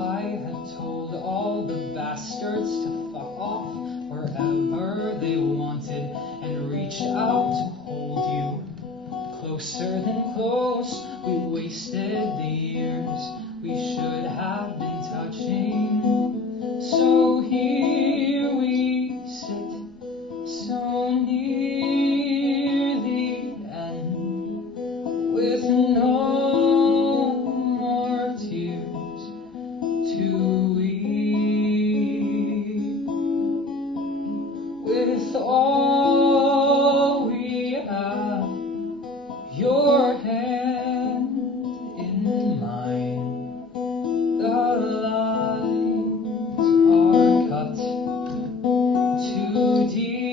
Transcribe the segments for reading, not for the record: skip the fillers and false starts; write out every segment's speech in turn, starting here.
I had told all the bastards to fuck off wherever they wanted and reach out to hold you closer than close. We wasted the years we should have been touching. So here we sit, so near the end, with no more tears to weep, with all we have, your hand in mine. The lines are cut too deep.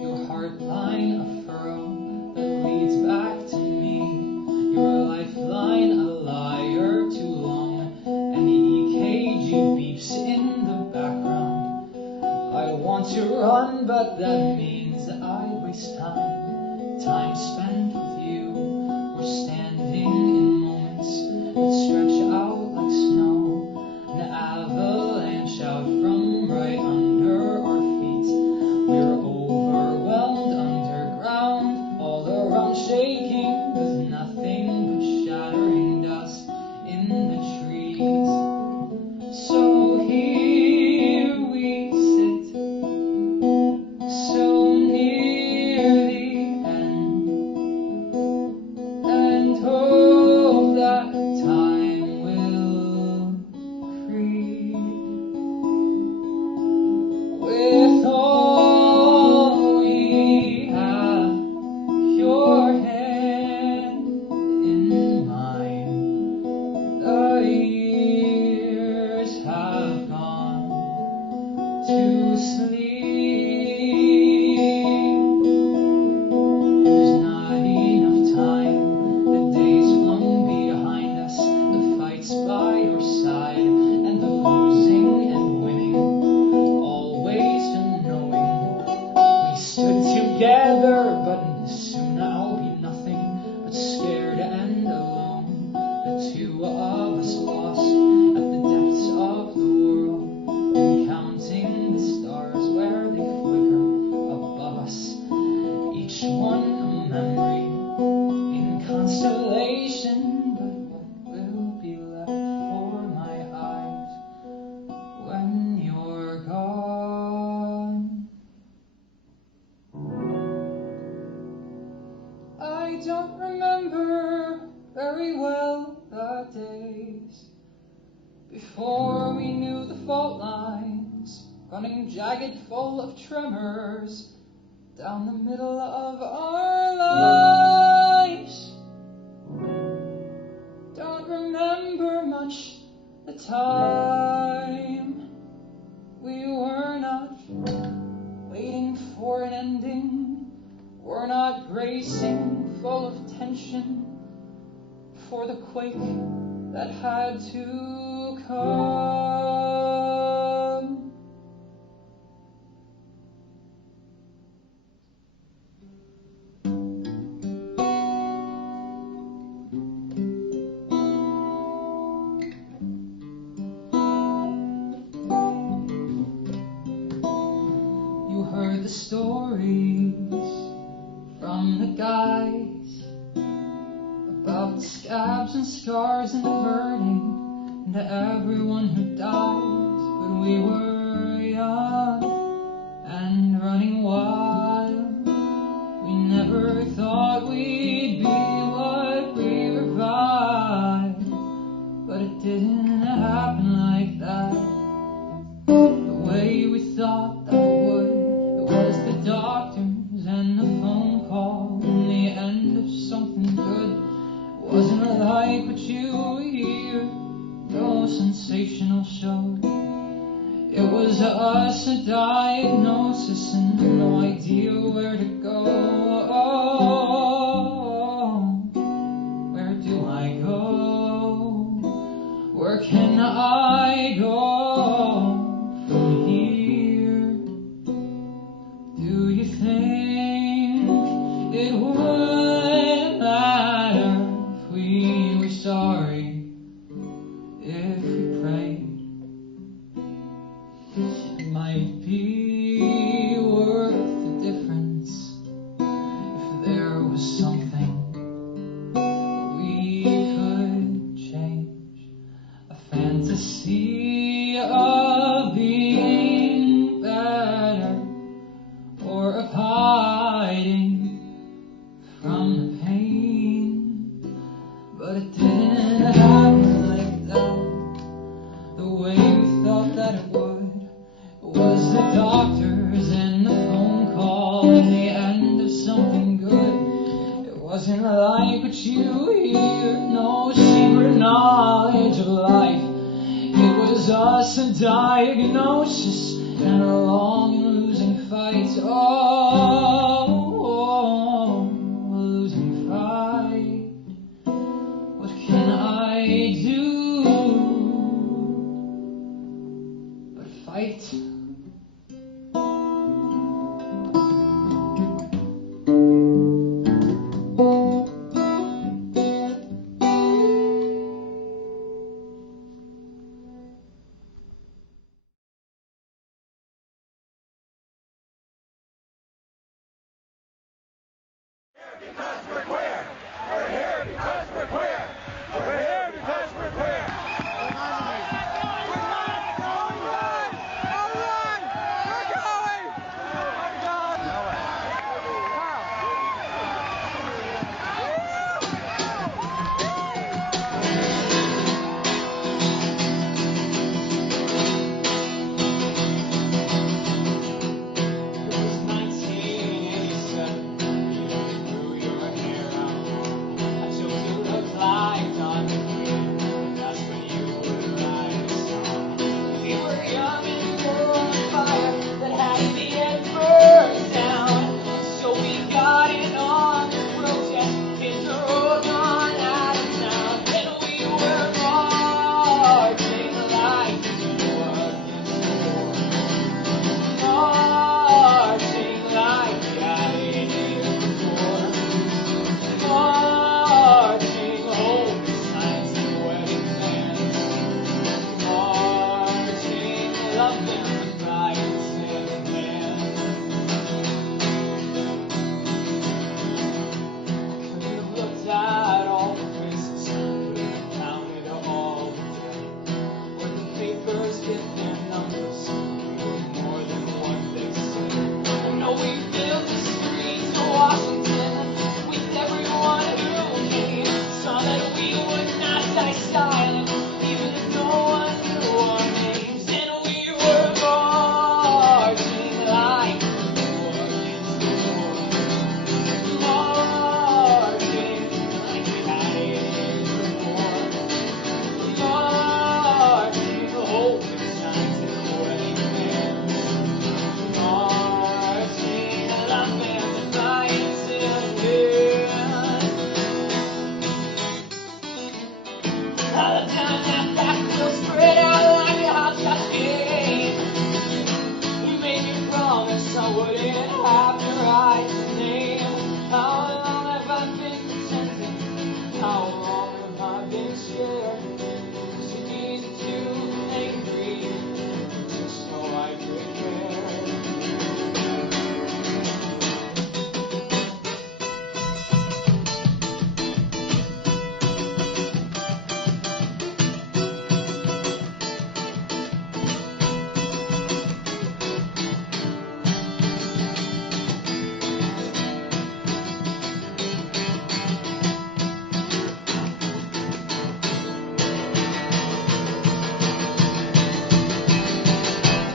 Your heart line a furrow that leads back to me. Your lifeline a liar too long, and the EKG beeps in the background. I want to run, but that means I waste time spent with you. We're standing in moments that stretch out like snow, an avalanche out from right under our feet. We're overwhelmed underground, all around shaking, with nothing but shattering dust in the trees. So here we sit, so near the end, and hope that time will creep. With all we have, your hand in mine. The years have gone to sleep. There's not enough time. The days flung behind us, the fights by your side, and the losing and winning, always unknowing. We stood together, but soon I'll be nothing but scared and alone. The two of us lost at the depths of the world, and counting the stars where they flicker above us, each one a memory in constellation. But what will be left for my eyes when you're gone? I don't remember very well the days before we knew the fault lines, running jagged full of tremors down the middle of our lives. Don't remember much the time. We were not waiting for an ending, we're not bracing full of tension for the quake that had to come. You heard the stories from the guys about the scabs and scars and the hurting and everyone who dies. But we were young and running wild. We never thought we'd be what we revived, but it didn't happen like that, the way we thought that it would. It was the doctors and the phone call and the end of something good. It wasn't like what you hear, no sensational show. It was us, a diagnosis and no idea where to go. Where do I go? Where can I go from here? Do you think it would matter if we were sorry if we prayed. It might be worth the difference if there was something we could change. A fantasy of being better, or of hiding from the pain. But it didn't happen like that, the way we thought that it would. It was the doctors and the phone call and the end of something good. It wasn't like what you hear, no secret knowledge of life. It was us, a diagnosis, and a long and losing fight. Oh, a losing fight. What can I do but fight? Because we're queer. We're here because we're queer. We're here because we're queer. We're not going. All right. We're going. Oh God. No way. It was 1987. Grew your hair out. I told you looked like Don McLean. That's when you would write a song. We were young and full on fire that had to get burned down. So we got it on the protest. Hit the road on out of town. And we were marching like we were against the war. Marching like we had it here before. Marching, holding signs and wedding bands. Marching, loving the bride and standing hand. Could have looked at all the faces, could have counted all the dead. When the papers get their numbers, we were more than what they said. I know we filled the streets of Washington with everyone who came. Saw that we would not die silent, even if no one knew our names. And we were marching like we were against the war. Marching like we had it before. Marching, holding signs and wedding bands. Marching, laughing and fights in hand. All the time that back will spread out like a hot shot game. You made me promise I wouldn't have to write your name. How long have I been pretending? How long have I been scared? Was it easy to angry just so I could care?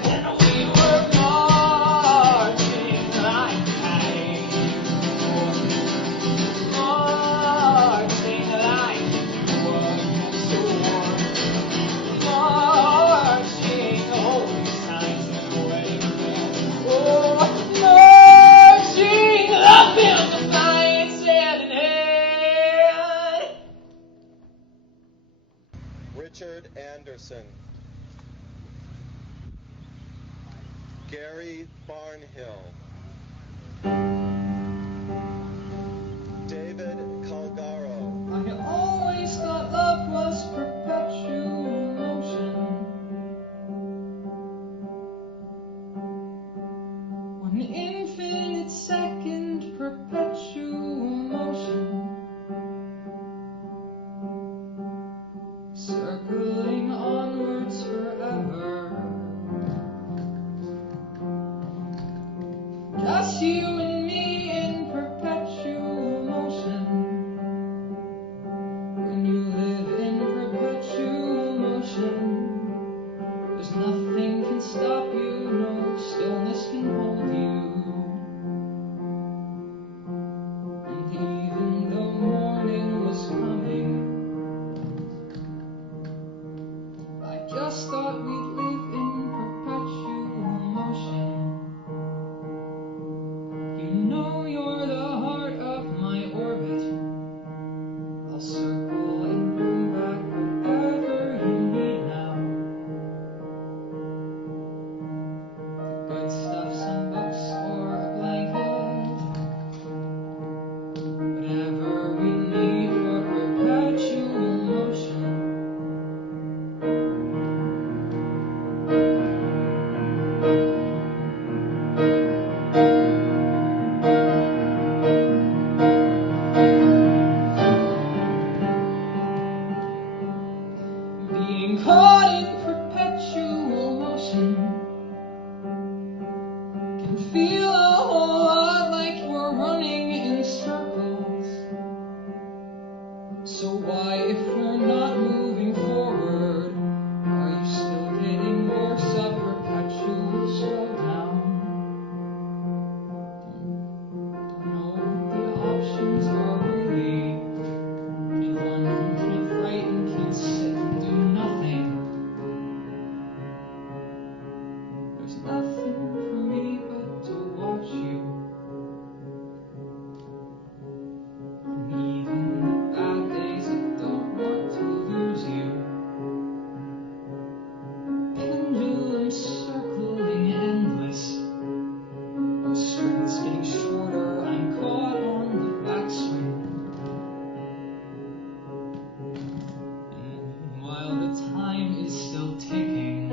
And we were marching like we had it before. Marching like we were against the war. Marching, holding signs and wedding bands. Oh, marching, laughing, defiance, hand in hand. Richard Anderson. Gary Barnhill. David Calgaro. I always thought circling onwards forever. Just you and me in perpetual motion. When you live in perpetual motion, there's nothing can stop you, no stillness can hold you. And even though morning was coming, I just thought we'd live in perpetual motion. You know you're the heart of my orbit. I'll circle and bring back whatever you need now. The good stuff, some books or a blanket. Whatever we need for perpetual motion. Being caught in perpetual motion can feel a whole lot like we're running in circles. So why, if we're not moving forward, are you still getting worse of perpetual slowdown? No, the options are really anyone who can't fight and can't sit and do nothing. There's nothing for me but to watch you. And even the bad days, I don't want to lose you. Pendulum circling endless. The string's getting shorter, I'm caught on the backswing. And while the time is still ticking,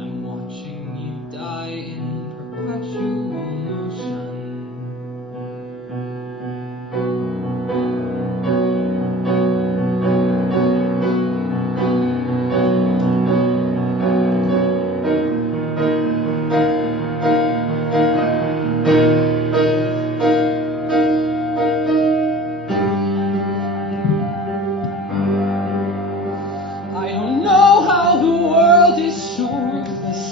I'm watching you die in perpetual motion. I don't know how the world is so ruthless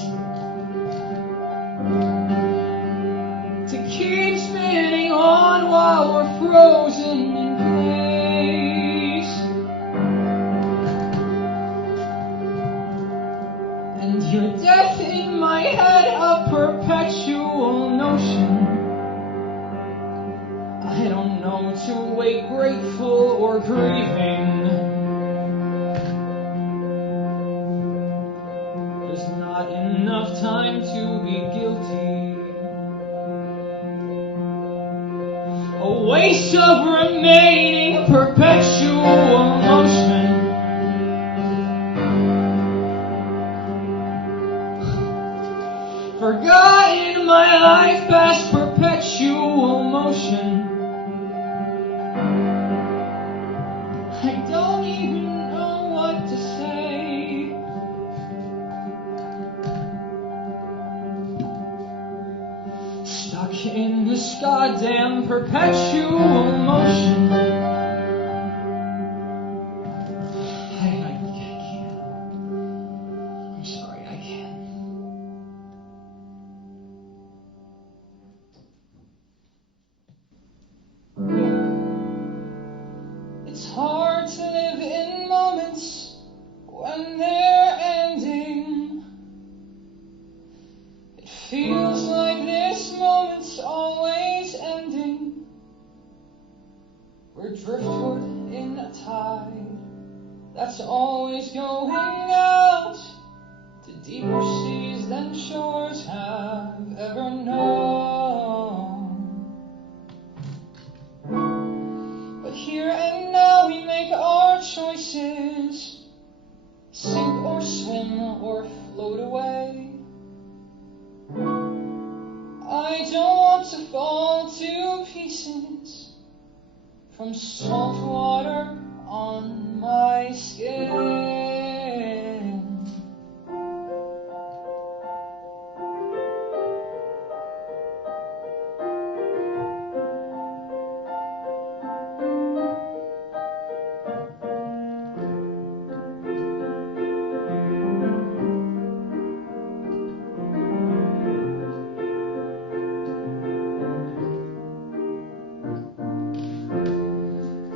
to keep spinning on while we're frozen in place. And your death in my head, a perpetual notion. I don't know to wait grateful or grieving. There's not enough time to be guilty. A waste of remaining perpetual motion. Forgotten my life past perpetual motion. I don't even know what to say. Stuck in this goddamn perpetual motion. I can't. I'm sorry, I can't. It's hard to live in moments when they're ending. It feels like this moment's always ending. We're driftwood in a tide that's always going out to deeper seas than shores have ever known. But here and now we make our choices, sink or swim or float away. I don't want to fall to pieces from salt water on my my skin.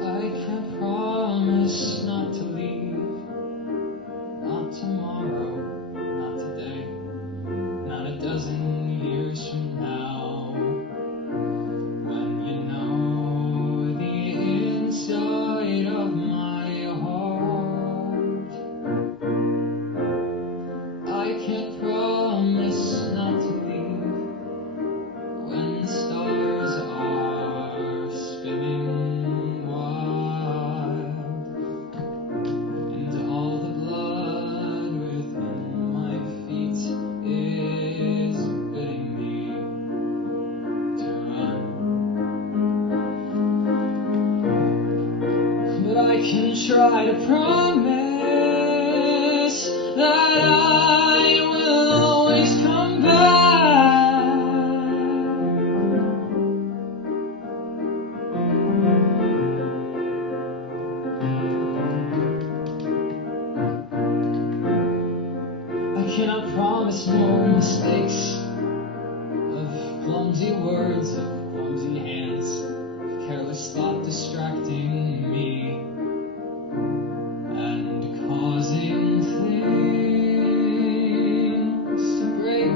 I can't promise not to leave, not tomorrow, not today, not a dozen years from now. When you know the inside of my heart, I can't promise not to leave when the stars are spinning wild and all the blood within my feet is bidding me to run. But I can try to promise that I will always come back. I cannot promise more mistakes of clumsy words, of clumsy hands, of careless thought distracting me and causing things to break.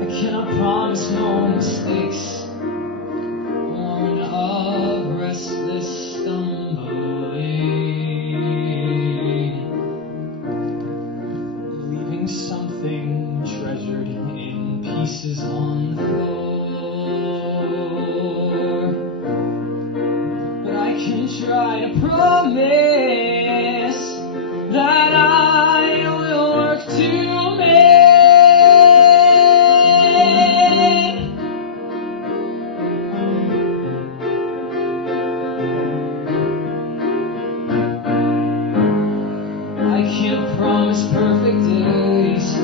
I cannot promise no mistakes born of restless stumbling, leaving something treasured in pieces on the floor. But I can try to promise that I will work to mend. I can't promise perfect days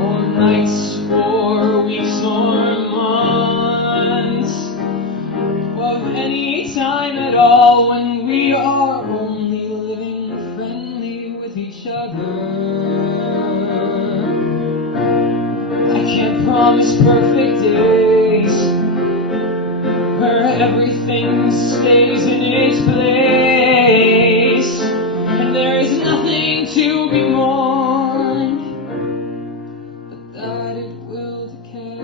or nights or weeks or months of any time at all when we are only living friendly with each other. I can't promise perfect days where everything stays in its place and there is nothing to be mourned, but that it will decay.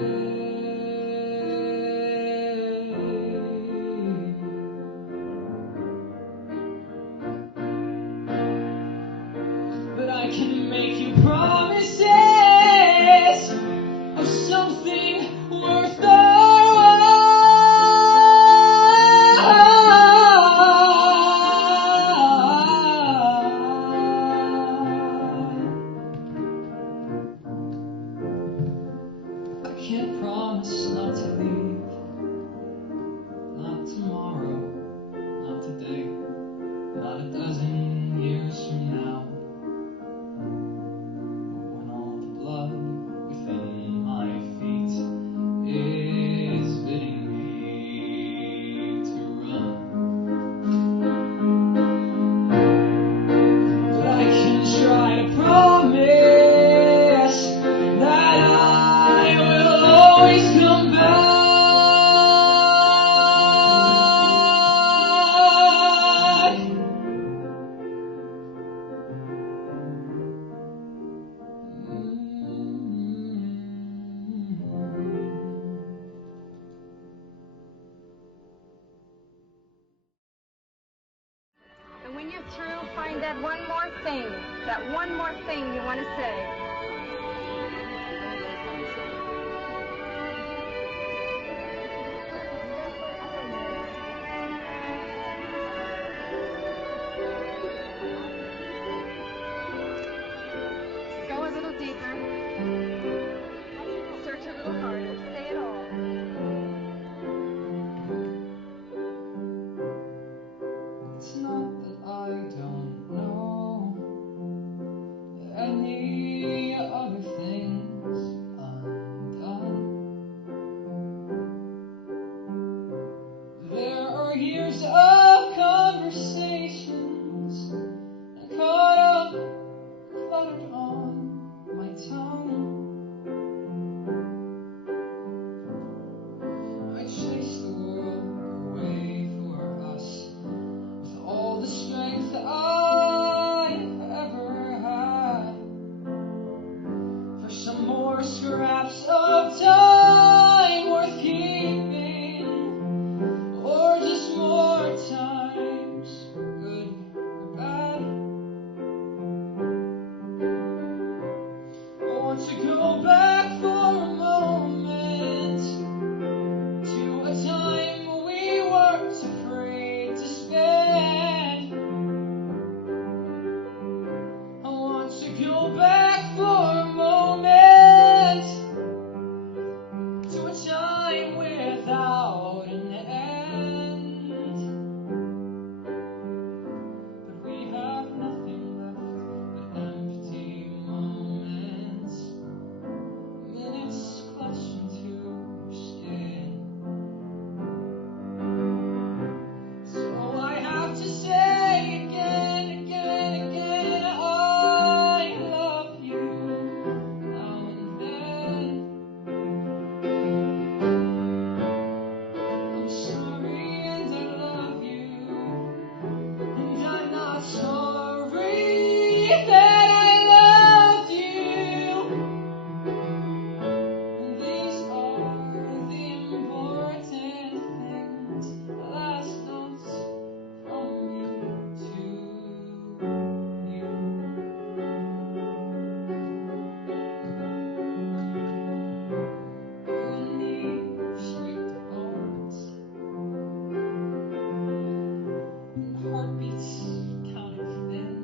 But I can make you promises of something worth the I can't promise not to leave, not tomorrow, not today, not a dozen years from now. When all the blood within my feet is bidding me to run. But I can try to promise that I will always come back. And when you're through, find that one more thing you want to say. Go a little deeper. Search a little harder. Say it all. years of conversations and caught up, cluttered on my tongue. I chased the world away for us with all the strength I've ever had, for some more scraps of time worth keeping, or just more times, good or bad. I want to go back for a moment to a time we weren't afraid to spend. I want to go back for a moment to a time without an end. But we have nothing left but empty moments, minutes clutched into your skin. So I have to say again, again, again, I love you now and then. I'm sorry and I love you, and I'm not sorry that I loved you. And these are the important things, the last notes from me to you. You and me scraped bones and heartbeats counted thin.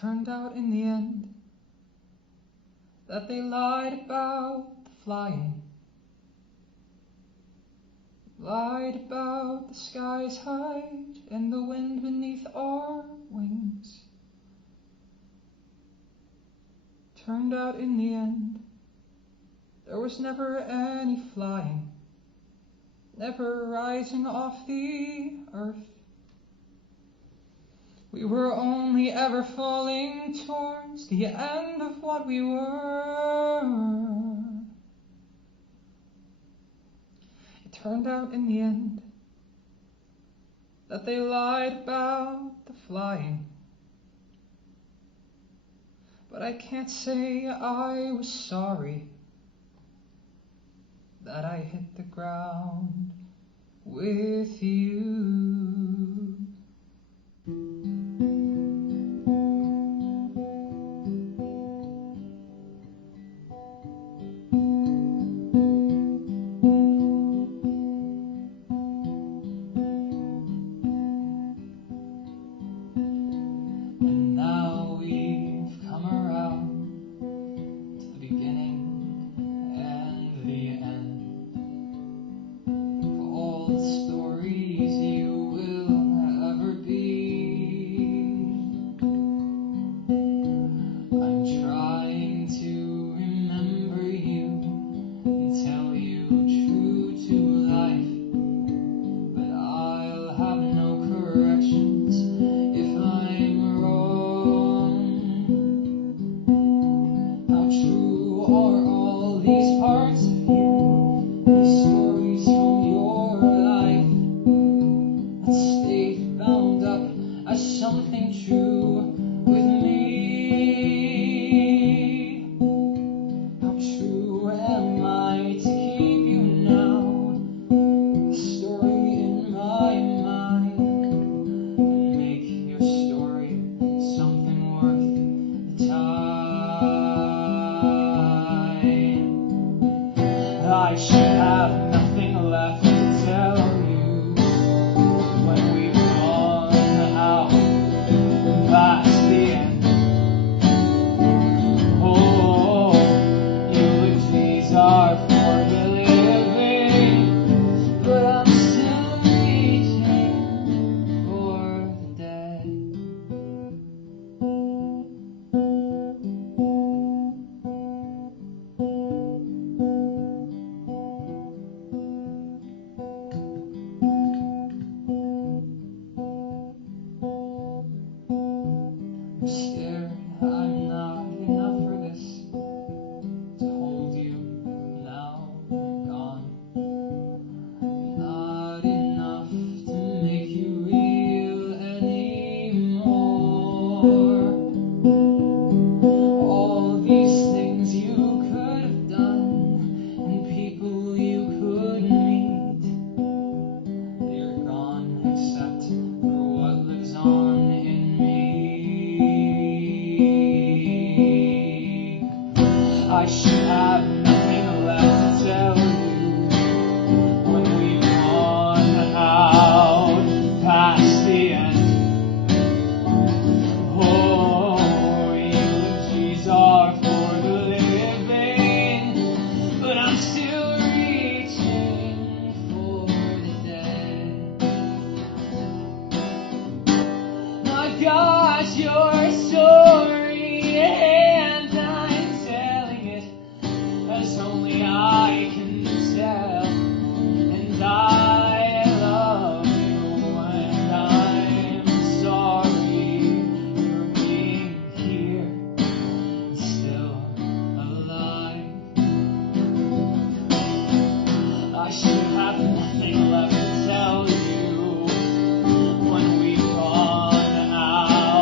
Turned out in the end that they lied about the flying, lied about the sky's height and the wind beneath our wings. Turned out in the end there was never any flying, never rising off the earth. We were only ever falling towards the end of what we were. It turned out in the end that they lied about the flying, but I can't say I was sorry that I hit the ground with you. And now we've come around to the beginning and the end of all the stories you will ever be. I'm trying to remember you and tell you true to life, but I'll have no corrections if I'm wrong. How true are all these parts of you, these stories from your life that stayed bound up as something true with me? How true am I to keep you now, a story in my mind, and make your story something worth the time? I should have nothing left to tell you when we've gone out past the end. Oh, eulogies are for the living, but I'm still reaching for the dead. I'm scared I'm not enough for this, to hold you now you're gone. Not enough to make you real anymore. All these things you could have done and people you could meet, they're gone except for what lives on in me. I should have nothing left to tell you when we've gone out past the end. Oh, eulogies are for the living, but I'm still reaching for the dead. I've got your story and I'm telling it as only I can tell. And I love you and I'm sorry for being here and still alive. I should have nothing left to tell you when we've gone out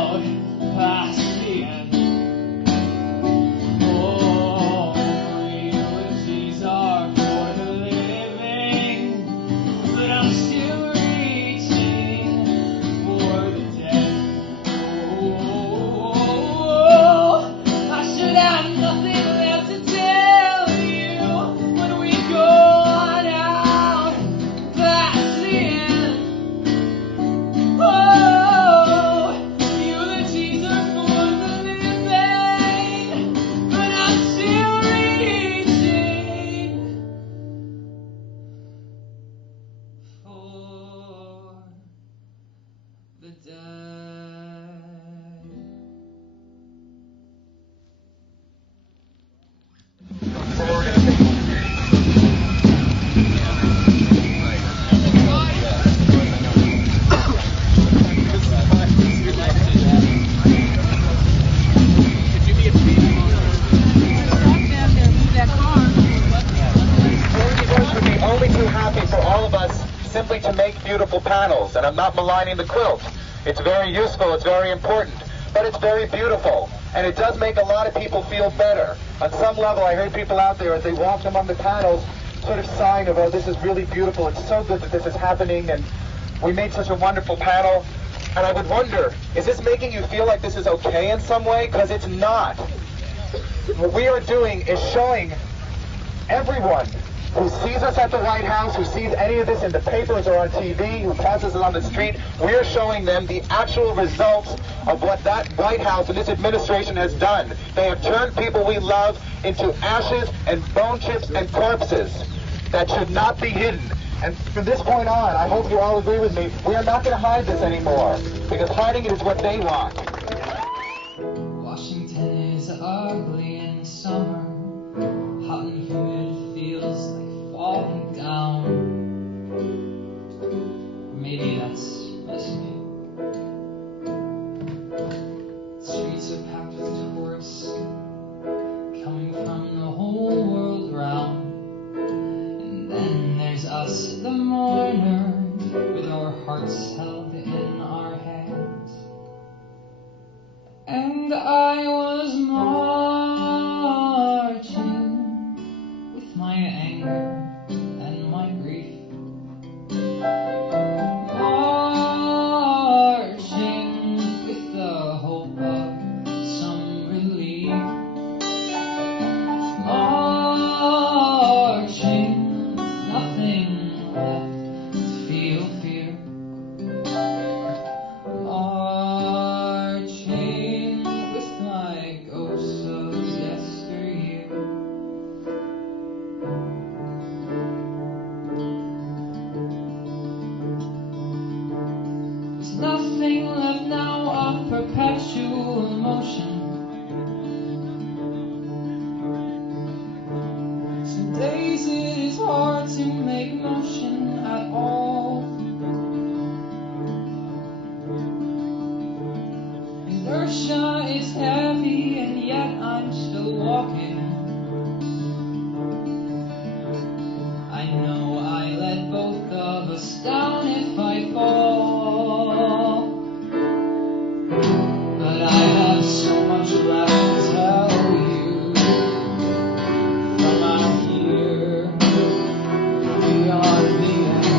panels, and I'm not maligning the quilt. It's very useful, it's very important, but it's very beautiful, and it does make a lot of people feel better. On some level, I heard people out there as they walked among the panels sort of sighing of, oh, this is really beautiful, it's so good that this is happening, and we made such a wonderful panel. And I would wonder, is this making you feel like this is okay in some way? Because it's not. What we are doing is showing everyone who sees us at the White House, who sees any of this in the papers or on TV, who passes it on the street, we're showing them the actual results of what that White House and this administration has done. They have turned people we love into ashes and bone chips and corpses that should not be hidden. And from this point on, I hope you all agree with me, we are not going to hide this anymore, because hiding it is what they want. Washington is ugly in summer, hot and humid, feels like falling down. Or maybe that's just me. Streets are packed with tourists, coming from the whole world round. And then there's us, the mourners, with our hearts held in our hands. And I was marching with my anger and my grief, marching with the hope of some relief, marching with nothing left to feel fear, marching with my ghosts of yesteryear. There's nothing left now of perpetual motion. Some days it is hard to make motion at all. Inertia is heavy, and yet I'm still walking. I know I let both of us down if I fall, but I have so much left to tell you from out here beyond the end.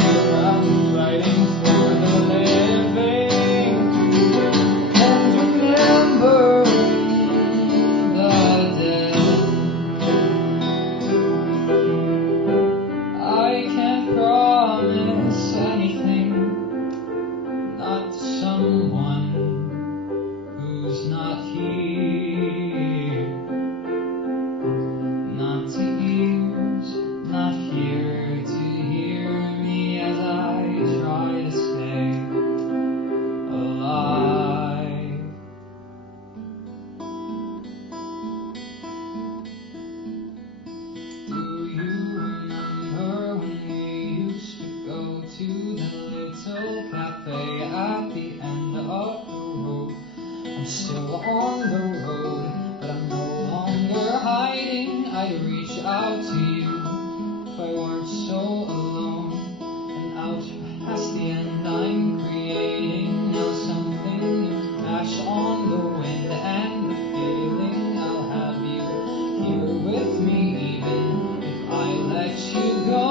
Here I'm fighting for the living and remembering the dead. I can't promise anything, not to someone who's not here, not to ears, not here to hear me as I try to stay alive. Do you remember when we used to go to the little cafe at the end of the road? I'm still on the road, but I'm no longer hiding. I'd reach out to you if I weren't so alone. And out past the end I'm creating now something new, ash on the wind and the feeling I'll have you here with me even if I let you go.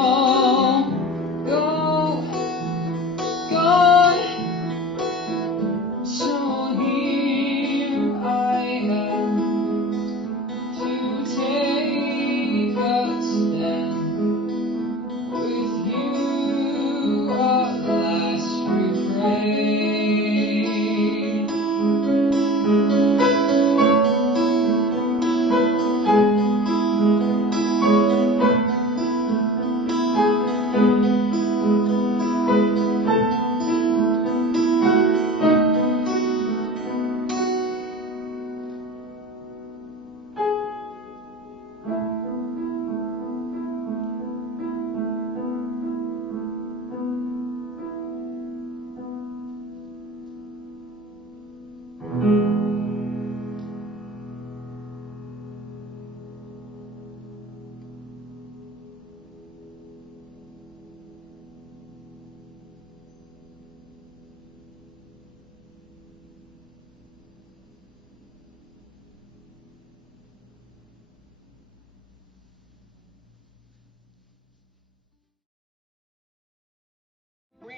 So here I am to take a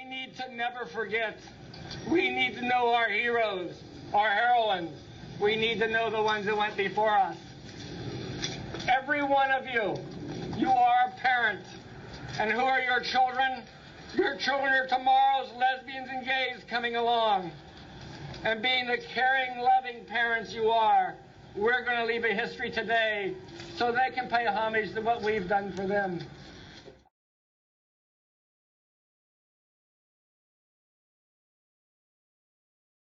We need to never forget. We need to know our heroes, our heroines. We need to know the ones that went before us. Every one of you, you are a parent. And who are your children? Your children are tomorrow's lesbians and gays coming along. And being the caring, loving parents you are, we're going to leave a history today so they can pay homage to what we've done for them.